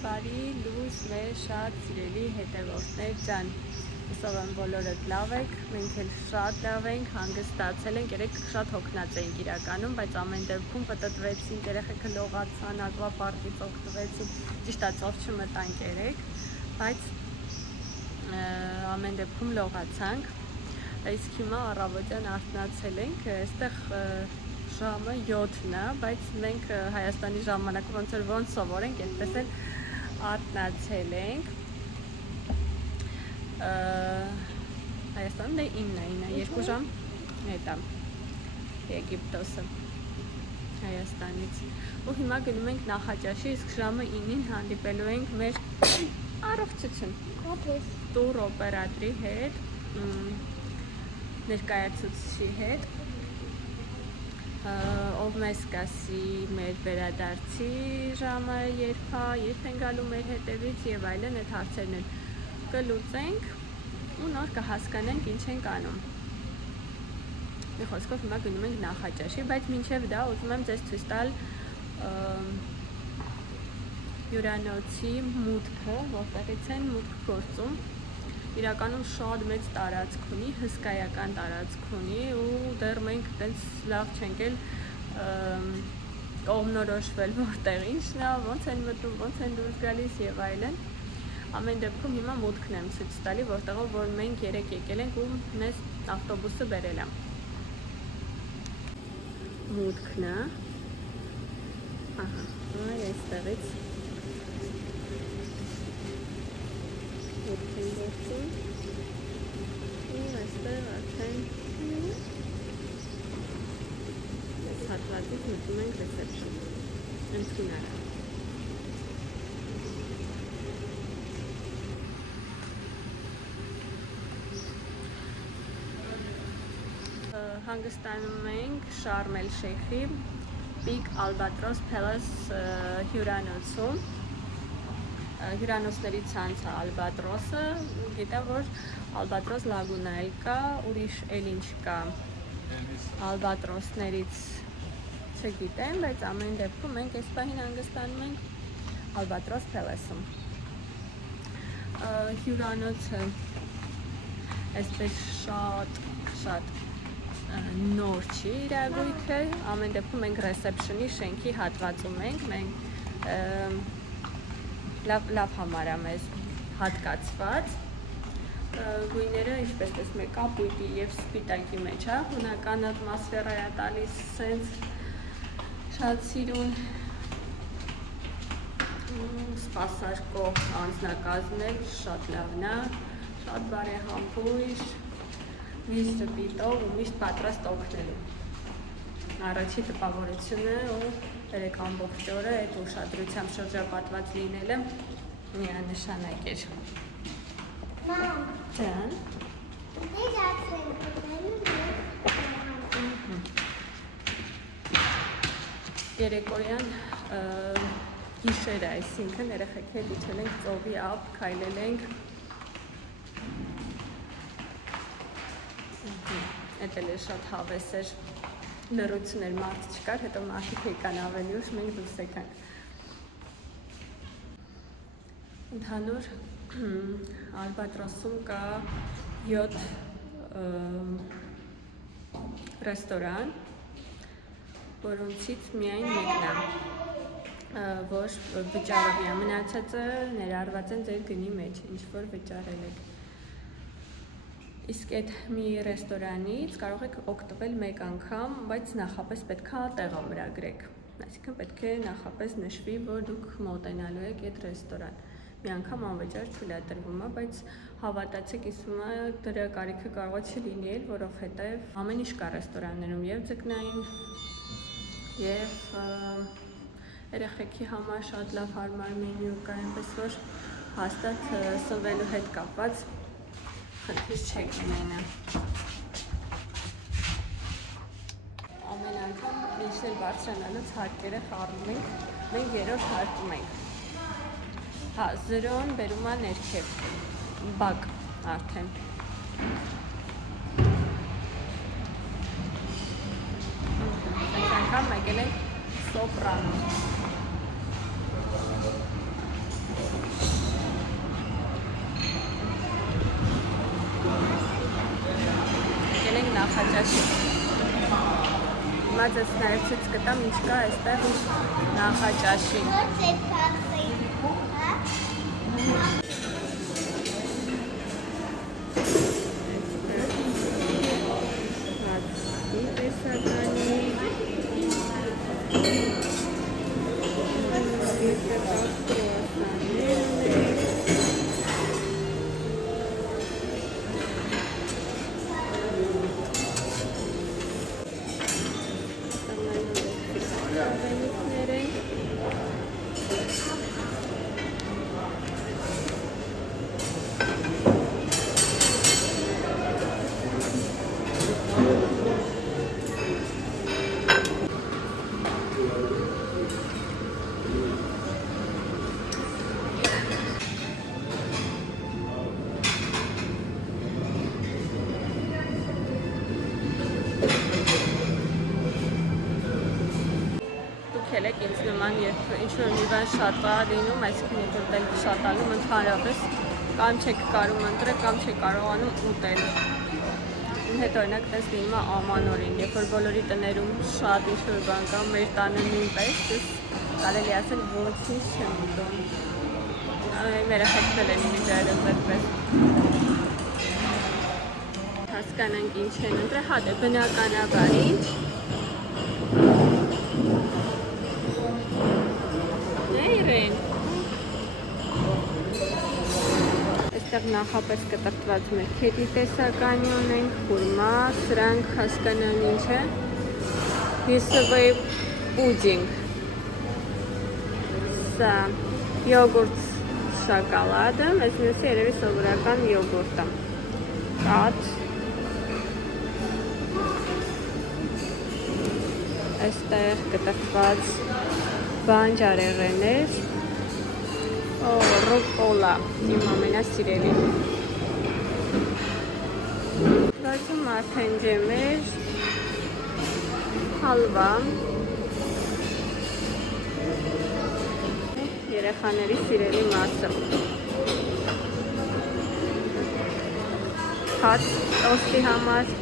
բարի լույս մեր շատ սիրելի հետևորդներ ջան, հուսով եմ բոլորդ լավ եք, մենք էլ շատ լավ ենք, հանգստացել ենք, երեք շատ հոգնած էինք իրականում, բայց ամեն դեպքում պտտվեցինք, երեխեքը լողացան, ակվապարկից օգտվեցին, ճիշտ է ծով չմտանք երեք, բայց ամեն դեպքում լողացանք, իսկ հիմա առավոտյան արթնացել ենք, այստեղ ժամը 7-ն է, բայց մենք Հայաստանի ժամանակով ոնց սովորենք, այդպես էլ արթնացել ենք։ Հայաստանում դե 9 է, 2 ժամ հետա Եգիպտոսը Հայաստանից։ Ու հիմա գնում ենք Նախաճաշի, իսկ ժամը 9-ին հանդիպելու ենք մեր առողջություն տուր օպերատորի հետ, ներկայացուցիչի հետ, ով մեզ կասի մեր վերադարձի ժամը երբ են գալու մեր հետևից եւ այլն, այդ հարցերն են կլուծենք ու նոր կհասկանանք ինչ ենք անում։ Մի խոսքով հիմա գնում ենք Նախաճաշի, բայց մինչև դա ուզում եմ ձեզ ցույց տալ հյուրանոցի մուտքը, որտեղից են մուտք գործում։ Իրականում շատ մեծ տարածք ունի, հսկայական տարածք ունի ու դեռ մենք տենց լավ չենք էլ կողմնորոշվել որտեղ ինչն է, ոնց են մտնում, ոնց են դուրս գալիս եւ այլն։ Ամեն դեպքում հիմա մուտքն եմ ցույց տալի, որտեղով որ մենք երեք եկել ենք ու մեզ ավտոբուսը բերել է։ Մուտքն է։ Ահա, այստեղից մուտքն գործում ու այստեղ արդեն հատվածից մտնում ենք ռեսեպշն, հենց կինարը։ Հանգստանում ենք Շարմ էլ Շեյխի Big Albatross Palace հյուրանոցում։ Հյուրանոցների ցանց է Albatross-ը, գիտեմ որ Albatross Laguna էլ կա, ուրիշ էլ ինչ կա Albatross-ներից չգիտեմ, բայց ամեն դեպքում մենք այս պահին հանգստանում ենք Albatross Palace-ում։ Հյուրանոցը այսպես շատ նոր չի իրագույթը, ամեն դեպքում մենք ռեսեպշնի շենքի հատվածում ենք, մենք լավ համար է մեզ հատկացված, գույները ինչպես տեսնում եք կապույտի և սպիտակի մեջ է, հունական ատմոսֆերա է տալիս սենց շատ սիրուն սպասարկող անձնակազմել շատ լավն է, շատ բարեհամբույր, միշտ պիտով ու միշտ պատրաստ օգնելու։ Առաջի տպավորությունը ու երեք ամբողջ օրը այդ ուշադրությամբ շրջապատված լինելը միանշանակ էր։ Ջան։ Երեկոյան գիշերը, այսինքն երեխեք հետ իջել ենք ծովի ափ, քայլել ենք։ Էդ էլ շատ հավես էր, լռություն էր, մարդ չկար, հետո մարդիկ եկան ավելի ուշ, մենք դուրս եկանք։ Ընդհանուր Albatross-ում կա 7 ռեստորան, որոնցից միայն մեկն է, որ վճարովի է, մնացածը ներառված են ձեր գնի մեջ, ինչ որ վճարել եք։ Իսկ այդ մի ռեստորանից կարող եք օգտվել մեկ անգամ, բայց նախապես պետք է տեղը ամրագրեք։ Այսինքն պետք է նախապես նշվի, որ դուք մոտենալու եք այդ ռեստորան։ Մի անգամ անվճար թույլատրվում է, բայց հավատացեք, իսկում է դրա կարիքը կարող է չլինել, որովհետև ամեն ինչ կա ռեստորաններում, եւ ձկնային, եւ երեխեքի համար շատ լավ հարմար մենյու կա, այնպես որ հաստատ սնվելու հետ կապված խնդիր չեք ունենա։ Ամեն անգամ միշտ բարձրանալուց հարկերը խառնում ենք, մենք երրորդ հարկում ենք։ Հա, 0-ն բերում է ներքև, բակ արդեն։ Այս անգամ եկել ենք Soprano։ նախաճաշի։ Հիմա ձեզ նաև ցույց կտամ ինչ կա այստեղ նախաճաշին։ Ելեք ինձ նման, երբ ինչ-որ մի բան շատ է լինում, այսինքն ուտել շատ ալում ընդհանրապես, կամ չեք կարում ընտրել, կամ չեք կարողանում ուտել։ Հետ օրինակ տես լինում է ամանորին, երբ որ բոլորի տներում շատ ինչ-որ բան կա, մեր տանը նույնպես, կարելի ասել ոչինչ չեմ ուտում։ Մերը խեցել են իմիջ այլև այդպես։ Հասկանանք ինչ են ընտրել, հա դե բնականաբար ինչ։ Այստեղ նախապես կտրտված մեր քեդի տեսականի ունենք, խուրմա, սրանք հասկանան ինչ է, հիսվե պուդինգ, սա յոգուրտ շոկոլադը, այս մյուսը երևի սովորական յոգուրտը, կաթ, այստեղ կտրտված բանջարեղեններ, ռուկոլա, իմ ամենասիրելի։ Բացում արդեն ջեմեր, հալվա, երեխաների սիրելի մասը։ Հաց տոստի համար։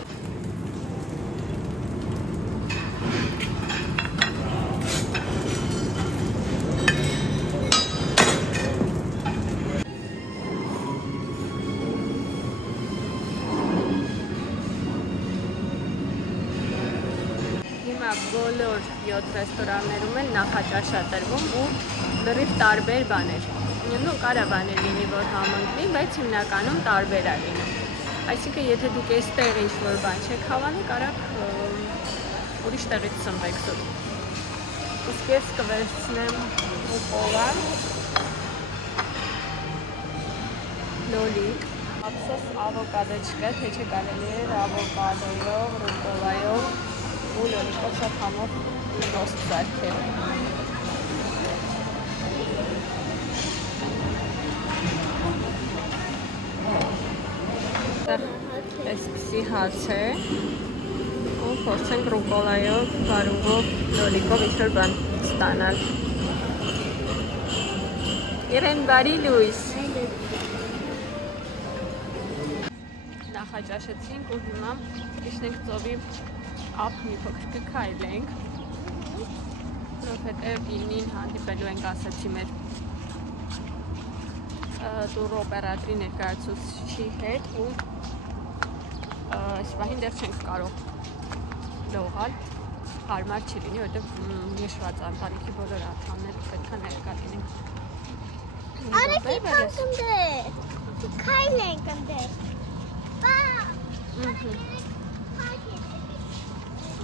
Բոլոր 7 ռեստորաններում էլ նախաճաշ է տրվում ու լրիվ տարբեր բաներ։ Ну, կարա բաներ լինի, որ համընկնի, բայց հիմնականում տարբեր է լինում։ Այսինքն, եթե դուք այստեղ ինչ-որ բան չեք հավանի, կարաք ուրիշ տեղից ծնվեք զուտ։ Իսկ ես կվերցնեմ ռուկոլա, լոլիկ, ափսոս ավոկադո չկա, թե չկարելի էր ավոկադոյով, ռուկոլայով ու լոլիկով շատ համով ռոստ ձարքել։ Այսպիսի հաց է ու փորձենք ռուկոլայով, վարունգով, լոլիկով ինչ-որ բան ստանալ։ Իրեն բարի լույս։ Նախաճաշեցինք ու հիմա իջնենք ծովի ափ մի փոքր կքայլենք, որովհետև 9-ին հանդիպելու ենք ասացի մեր տուր օպերատորի ներկայացուցիչի հետ ու այս պահին դեռ չենք կարող լողալ, հարմար չի լինի, որովհետև նշված ընտանիքի բոլոր անդամները պետք է ներկա լինեն։ Արեք իբանք ընդեր, քայլենք ընդեր։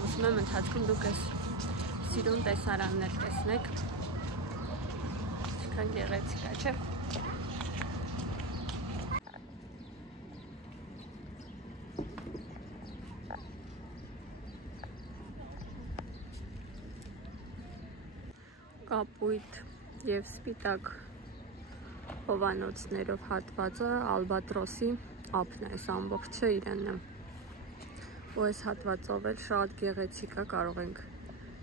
Ուզում եմ ընթացքում դուք այս սիրուն տեսարաններ տեսնեք, ինչքան գեղեցիկ է, չէ՞։ Կապույտ և սպիտակ հովանոցներով հատվածը ալբատրոսի ափն է, այս ամբողջը իրենն է։ Ու այս հատվածով էլ շատ գեղեցիկ է, կարող ենք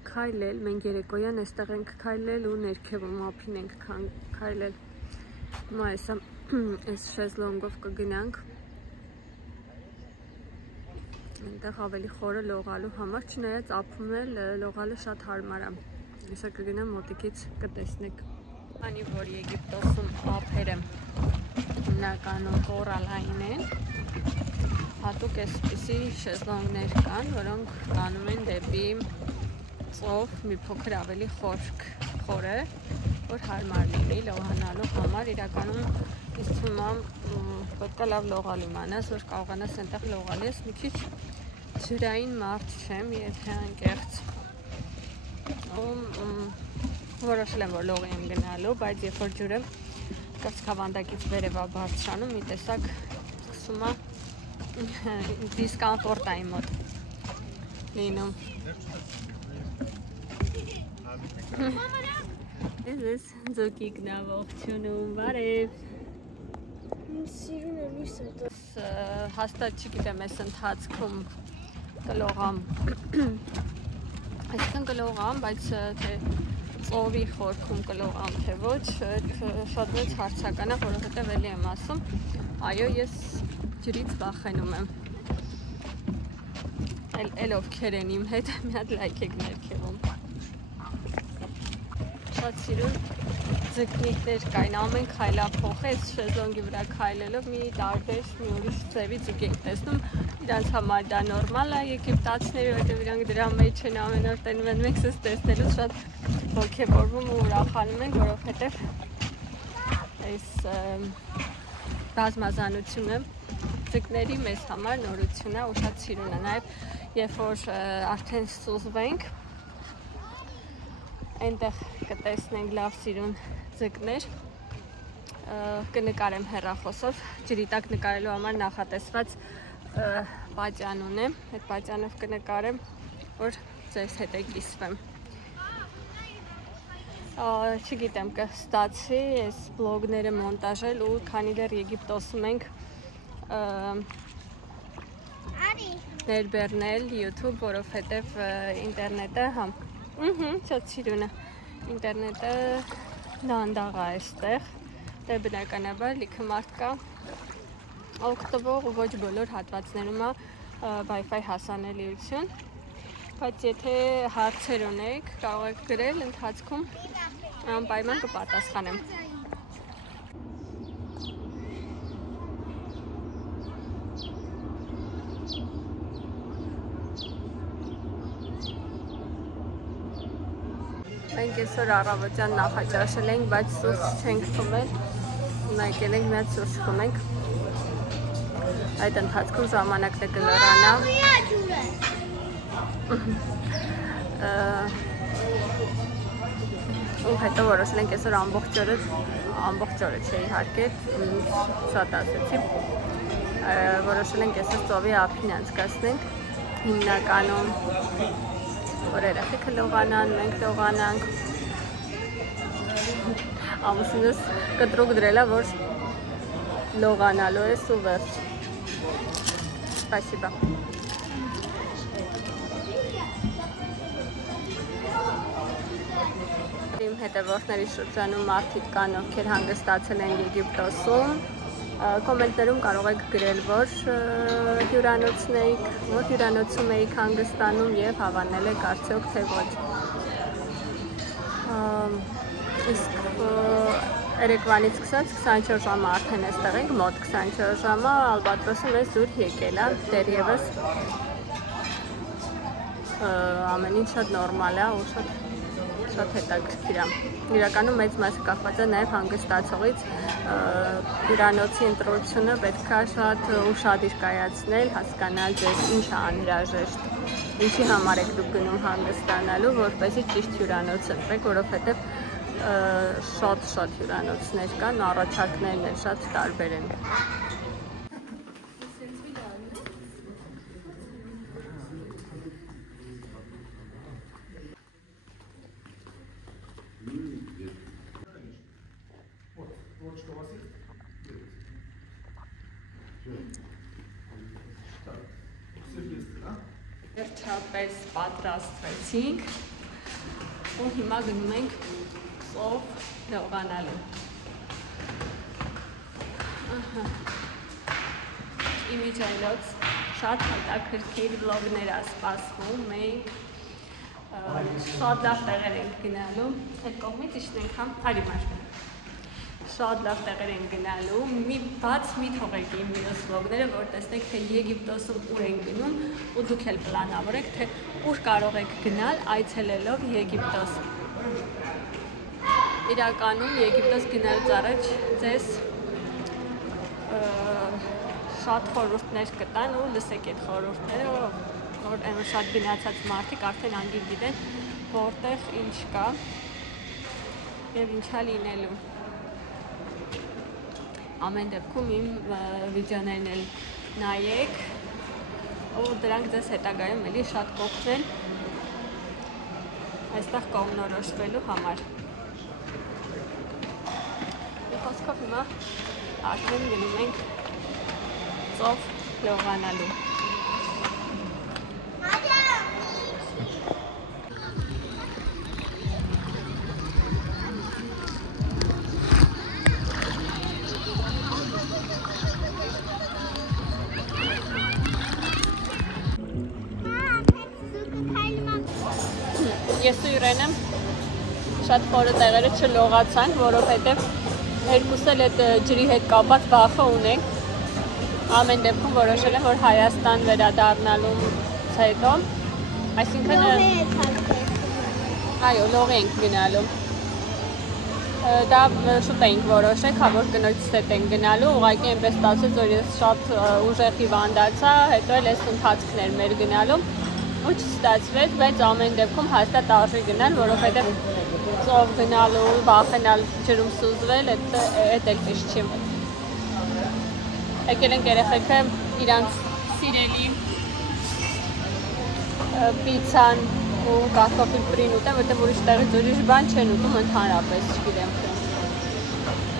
քայլել, մենք երեկոյան այստեղ ենք քայլել ու ներքևում ափին ենք քայլել։ Հիմա այս շեզլոնգով կգնանք Այնտեղ ավելի խորը լողալու համար, չնայած ափում էլ լողալը շատ հարմար է։ Հեսա կգնամ մոտիկից կտեսնեք։ Քանի որ Եգիպտոսում ափերը հիմնականում կորալային են, հատուկ էսպիսի շեզլոնգներ կան, որոնք տանում են դեպի ծով մի փոքր ավելի խորը, որ հարմար լինի լողանալու համար։ Իրականում ինձ թվում է պետք է լավ լողալ իմանաս, որ կարողանաս այնտեղ լողալ։ Ես մի քիչ ջրային մարդ չեմ, եթե անկեղծ որոշել եմ, որ լողի եմ գնալու, բայց երբ որ ջուրը կրծքավանդակից վերև է բարձրանում, մի տեսակ սկսում է դիսկոմֆորտ է իմ մոտ լինում։ Ես ձոկիկն է ողջունում, բարև։ Սիրուն է լույս է։ Հաստատ չգիտեմ, այս ընթացքում կլողամ, այսքան կլողամ, բայց թե ծովի խորքում կլողամ, թե ոչ, շատ մեծ հարցական է, որովհետև էլի եմ ասում, այո, ես ջրից վախենում եմ։ Էլ ովքեր են իմ հետ, մի հատ լայք եք ներքևում։ Շատ սիրուն ձկնիկներ կային, ամեն քայլափոխեց շեզլոնգի վրա քայլելով մի տարբեր, մի ուրիշ ձևի ձկ ենք տեսնում, իրանց համար դա նորմալ է, եգիպտացիների, որտեղ իրանք դրա մեջ են ամեն օր տենում են, մենք սս տեսնելուց շատ ոգևորվում ու ուրախանում ենք, որովհետև այս բազմազանությունը ձկների մեզ համար նորություն է ու շատ սիրուն է, նաև երբ որ արդեն սուզվենք, այնտեղ կտեսնենք լավ սիրուն ձկներ, կնկարեմ հեռախոսով, ջրի տակ նկարելու համար նախատեսված պատյան ունեմ, այդ պատյանով կնկարեմ, որ ձեզ հետ է կիսվեմ։ Չգիտեմ, կստացվի այս բլոգները մոնտաժել ու քանի դեռ Եգիպտոսում ենք ներբեռնել YouTube, որովհետև ինտերնետը շատ սիրուն է, ինտերնետը դանդաղ է այստեղ, դե բնականաբար լիքը մարդ կա օգտվող ու ոչ բոլոր հատվածներում է Wi-Fi հասանելիություն, բայց եթե հարցեր ունեք, կարող եք գրել, ընթացքում անպայման կպատասխանեմ։ Մենք այսօր առավոտյան նախաճաշել ենք, բայց սուրճ չենք խմել, հիմա եկել ենք մի հատ սուրճ խմենք, այդ ընթացքում ժամանակը կլորանա, ու հետո որոշել ենք այսօր ամբողջ օրը չէ իհարկե, շատ ասեցի, որոշել ենք այսօր ծովի ափին անցկացնենք, հիմնականում որ երեխեքը լողանան, մենք լողանանք, ամուսինս կտրուկ դրել է, որ լողանալու ես ու վերջ։ Спасибо։ Իմ հետևորդների շրջանում մարդիկ կան, ովքեր հանգստացել են Եգիպտոսում, կոմենտներում կարող եք գրել, որ հյուրանոցում էիք հանգստանում և հավանել եք արդյոք թե ոչ։ Իսկ երեկվանից սկսած 24 ժամը արդեն էստեղ ենք, մոտ 24 ժամը Ալբատրոսում էս դուր եկել է, դեռևս ամեն ինչ շատ նորմալ է ու շատ հետաքրքիր է։ Իրականում մեծ մասը կախված է նաև հանգստացողից, հյուրանոցի ընտրությունը պետք է շատ ուշադիր կայացնել, հասկանալ ձեզ ինչ է անհրաժեշտ, ինչի համար եք դուք գնում հանգստանալու, որպեսզի ճիշտ հյուրանոց ընտրեք, որովհետև շատ հյուրանոցներ կան, առաջարկներն էլ շատ տարբեր են։ Վերջապես պատրաստվեցինք ու հիմա գնում ենք ծով լողանալու։ Իմիջայլոց շատ հետաքրքիր վլոգներ է սպասվում, մենք շատ լավ տեղեր ենք գնալու, այդ կողմից իշնենք համ, արի մար, շատ լավ տեղեր ենք գնալու, բաց մի թողեք իմ մյուս վլոգները, որ տեսնեք, թե Եգիպտոսում ուր ենք գնում ու դուք էլ պլանավորեք, թե ուր կարող եք գնալ այցելելով Եգիպտոս։ Իրականում Եգիպտոս գնալուց առաջ ձեզ շատ խորհուրդներ կտան ու լսեք այդ խորհուրդները, որ շատ գնացած մարդիկ արդեն անգիր գիտեն, որտեղ ինչ կա և ինչա լինելու։ Ամեն դեպքում իմ վիդեոներն էլ նայեք ու դրանք ձեզ հետագայում էլի շատ կօգնեն այստեղ կողմնորոշվելու համար։ Մի խոսքով հիմա արդեն գնում ենք ծով լողանալու։ Ես ու Իրենը շատ խորը տեղերը չլողացանք, որովհետև երկուս էլ այդ ջրի հետ կապած վախը ունենք։ Ամեն դեպքում որոշել եմ, որ Հայաստան վերադառնալուց հետո, այսինքն այո, լողի ենք գնալու։ Դա շուտ էինք որոշել, որ կնոջս հետ ենք գնալու, ուղղակի այնպես ստացվեց, որ ես շատ ուժեղ հիվանդացա, հետո էլ այս ընթացքն էր մեր գնալու։ Ու չստացվեց, բայց ամեն դեպքում հաստատ արժի գնալ, որովհետև ծով գնալու, վախենալ, ջրում սուզվել, այդ էլ ճիշտ չի։ Եկել ենք երեխեքը իրանց սիրելի պիցան ու կարտոֆիլ ֆրին ուտեն, որտեղ ուրիշ տեղից ուրիշ բան չեն ուտում ընդհանրապես, չգիտեմ։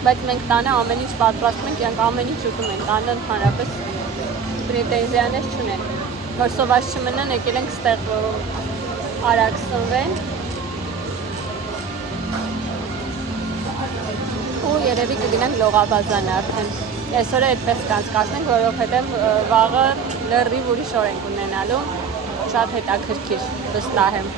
Բայց մենք տանը ամեն ինչ պատրաստում ենք, իրանք ամեն ինչ ուտում են, տանը ընդհանրապես պրետենզիաներ չունեն։ Որ սոված չմնան, եկել ենք ստեղ արագ սնվեն ու երևի կգնանք լողաբազան արդեն։ Այսօր այդպես կանցկացնենք, որովհետև վաղը լրիվ ուրիշ օր ենք ունենալու, շատ հետաքրքիր, վստահ եմ։